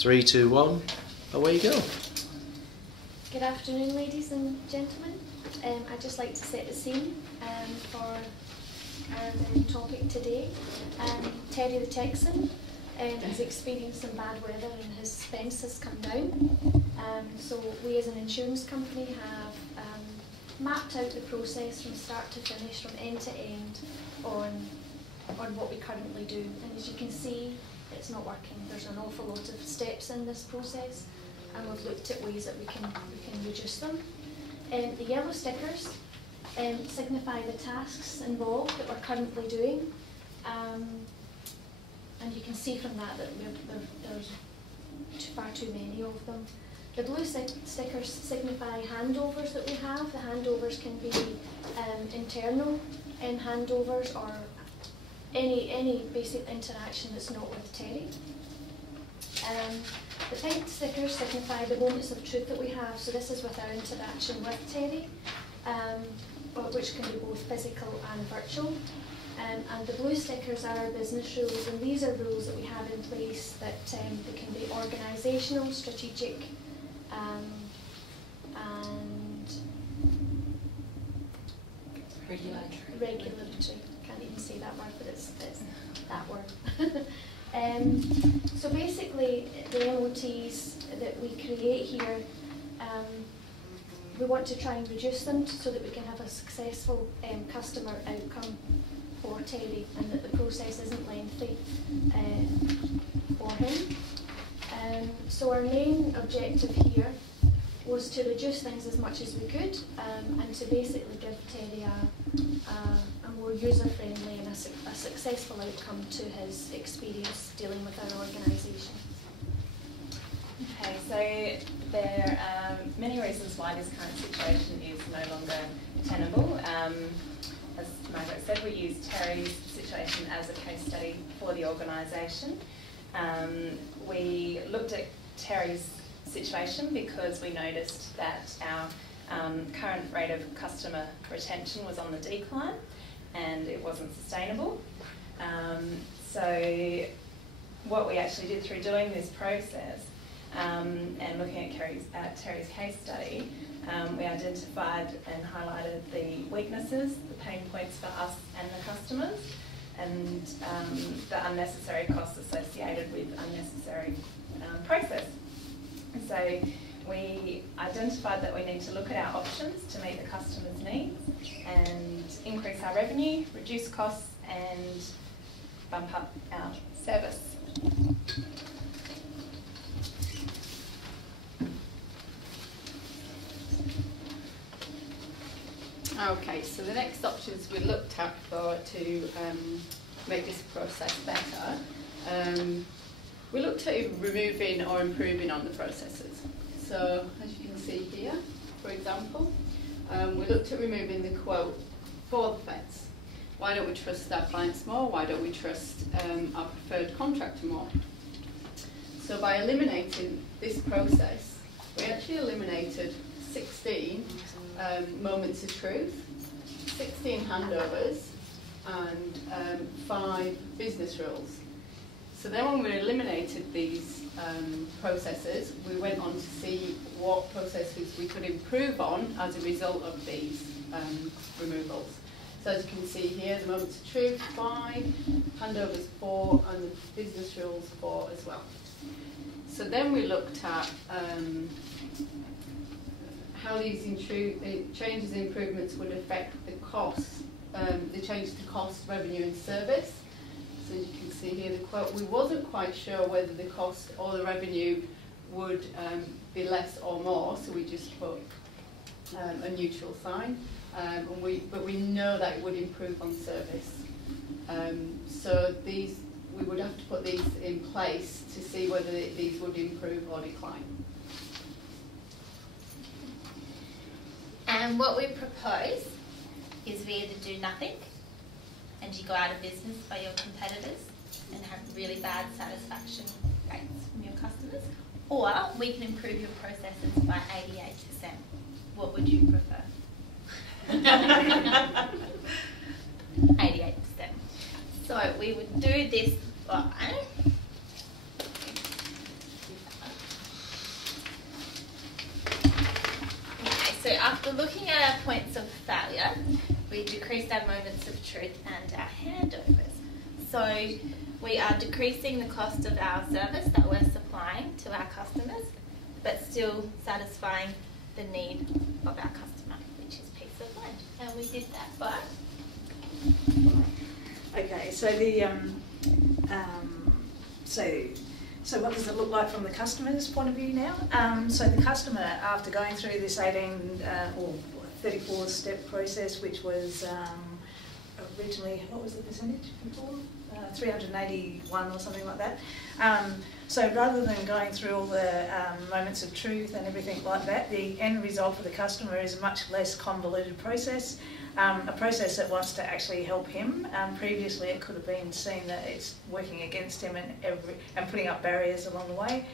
3, 2, 1, away you go. Good afternoon, ladies and gentlemen. I'd just like to set the scene for our topic today. Terry the Texan has experienced some bad weather and his fence has come down. So we as an insurance company have mapped out the process from start to finish, from end to end, on what we currently do. And as you can see, it's not working. There's an awful lot of steps in this process, and we've looked at ways that we can reduce them. The yellow stickers signify the tasks involved that we're currently doing, and you can see from that there's far too many of them. The blue stickers signify handovers that we have. The handovers can be internal handovers or any basic interaction that's not with Terry. The pink stickers signify the moments of truth that we have, so this is with our interaction with Terry, which can be both physical and virtual. And the blue stickers are our business rules, and these are rules that we have in place that they can be organisational, strategic, and regulatory. Can't even say that word, but it's that word. So basically, the MOTs that we create here, we want to try and reduce them so that we can have a successful customer outcome for Terry, and that the process isn't lengthy for him. So our main objective here was to reduce things as much as we could, and to basically give Terry a more user-friendly and a successful outcome to his experience dealing with our organisation. Okay, so there are many reasons why this current situation is no longer tenable. As Margaret said, we used Terry's situation as a case study for the organisation. We looked at Terry's situation because we noticed that our current rate of customer retention was on the decline and it wasn't sustainable. So what we actually did through doing this process and looking at Terry's case study, we identified and highlighted the weaknesses, the pain points for us and the customers, and the unnecessary costs associated with unnecessary process. So we identified that we need to look at our options to meet the customer's needs and increase our revenue, reduce costs, and bump up our service. Okay, so the next options we looked at to make this process better, we looked at removing or improving on the processes. So as you can see here, for example, we looked at removing the quote for the fence. Why don't we trust our clients more? Why don't we trust our preferred contractor more? So by eliminating this process, we actually eliminated 16 moments of truth, 16 handovers, and 5 business rules. So then when we eliminated these processes, we went on to see what processes we could improve on as a result of these removals. So as you can see here, the moments of truth, 5, handovers 4, and the business rules 4 as well. So then we looked at how these changes and improvements would affect the costs, the change to cost, revenue and service. So as you can see here, the quote, we wasn't quite sure whether the cost or the revenue would be less or more, so we just put a neutral sign, but we know that it would improve on service. So we would have to put these in place to see whether these would improve or decline. And what we propose is we either do nothing and you go out of business by your competitors and have really bad satisfaction rates from your customers, or we can improve your processes by 88%. What would you prefer? 88%. So we would do this by after looking at our points of failure, we decreased our moments of truth and our handovers. So we are decreasing the cost of our service that we're supplying to our customers, but still satisfying the need of our customer, which is peace of mind. And we did that by... Okay, so the so what does it look like from the customer's point of view now? So the customer, after going through this 34-step process, which was originally, what was the percentage before? 381 or something like that. So rather than going through all the moments of truth and everything like that, the end result for the customer is a much less convoluted process. A process that wants to actually help him. Previously it could have been seen that it's working against him and putting up barriers along the way.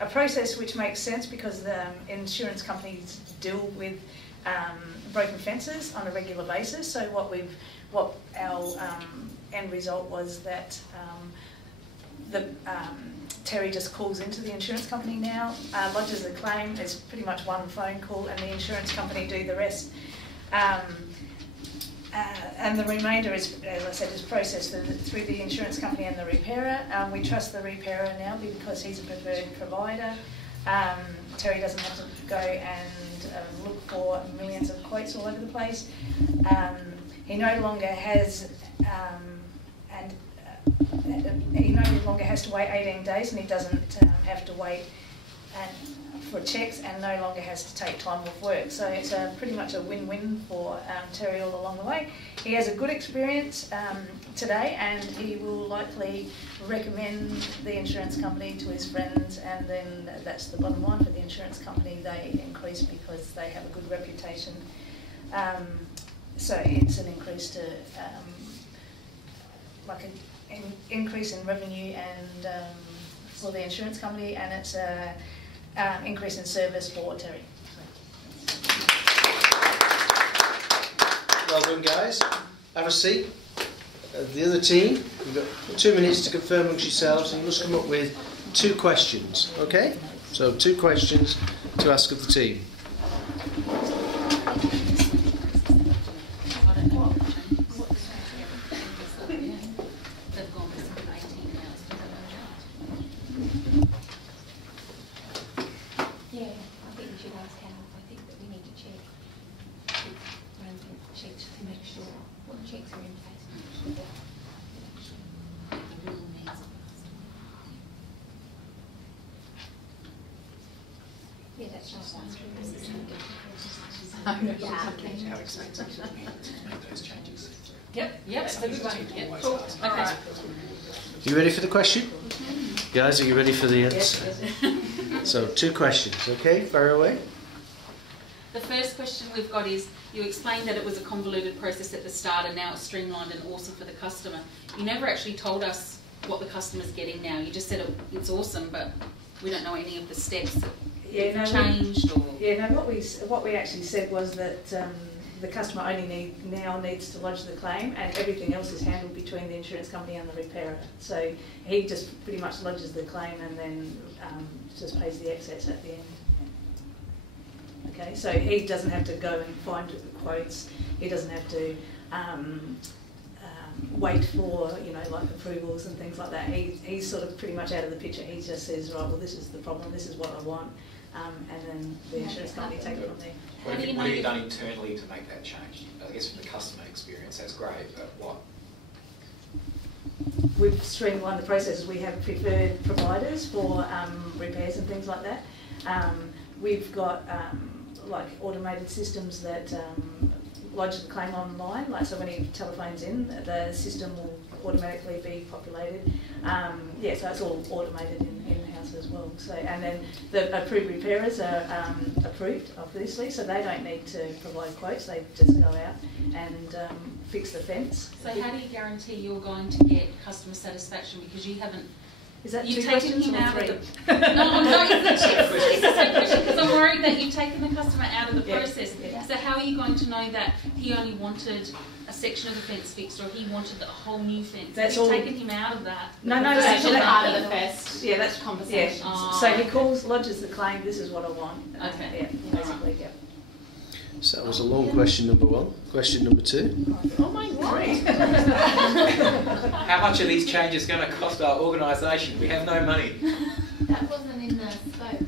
A process which makes sense because the insurance companies deal with broken fences on a regular basis. So what our end result was that Terry just calls into the insurance company now, lodges a claim. It's pretty much one phone call and the insurance company do the rest. And the remainder is, as I said, is processed through the insurance company and the repairer. We trust the repairer now because he's a preferred provider. Terry doesn't have to go and look for millions of quotes all over the place. He no longer has he no longer has to wait 18 days, and he doesn't have to wait for checks, and no longer has to take time off work. So it's pretty much a win-win for Terry all along the way. He has a good experience today, and he will likely recommend the insurance company to his friends, and then that's the bottom line for the insurance company. They increase because they have a good reputation. So it's an increase to like an increase in revenue and for the insurance company, and it's a increase in service for Terry. Well done, guys. Have a seat. The other team, you've got 2 minutes to confirm amongst yourselves, and you must come up with 2 questions, okay? So 2 questions to ask of the team. You ready for the question? Guys, are you ready for the answer? So 2 questions, okay? Fire away. The first question we've got is, you explained that it was a convoluted process at the start and now it's streamlined and awesome for the customer. You never actually told us what the customer's getting now. You just said it's awesome, but we don't know any of the steps that changed. What we actually said was that the customer only now needs to lodge the claim, and everything else is handled between the insurance company and the repairer. So he just pretty much lodges the claim and then just pays the excess at the end. Okay, so he doesn't have to go and find quotes. He doesn't have to wait for like approvals and things like that. He's sort of pretty much out of the picture. He just says, right, well, this is the problem. This is what I want. And then the insurance company take it from there. What have you done internally to make that change? I guess from the customer experience, that's great, but what? We've streamlined the processes. We have preferred providers for repairs and things like that. We've got like automated systems that lodge the claim online. Like, so when he telephones in, the system will automatically be populated. Yeah, so it's all automated in-house as well. So, and then the approved repairers are approved, obviously, so they don't need to provide quotes. They just go out and fix the fence. So how do you guarantee you're going to get customer satisfaction, because you haven't? Is that you've 2 taken questions him or out 3? of the. No, it's the same question, because I'm worried that you've taken the customer out of the process. Yeah. So how are you going to know that he only wanted a section of the fence fixed, or he wanted a whole new fence? That's You've all. taken him out of that. No, That's that's part of the first conversation. Yeah. So he calls, lodges the claim. This is what I want. Okay. Yeah, basically, yeah. So that was a long question number 1. Question number 2. Oh my God. How much are these changes going to cost our organisation? We have no money. That wasn't in the scope.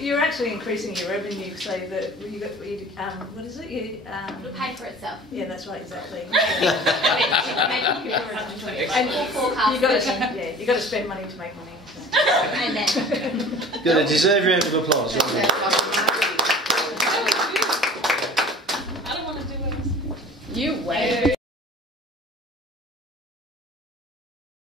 You're actually increasing your revenue so that you got, what is it? It'll pay for itself. Yeah, that's right, exactly. And you got to you got to spend money to make money. So. And then. Good, deserve your round of applause. Well done. I don't want to do it. You wait.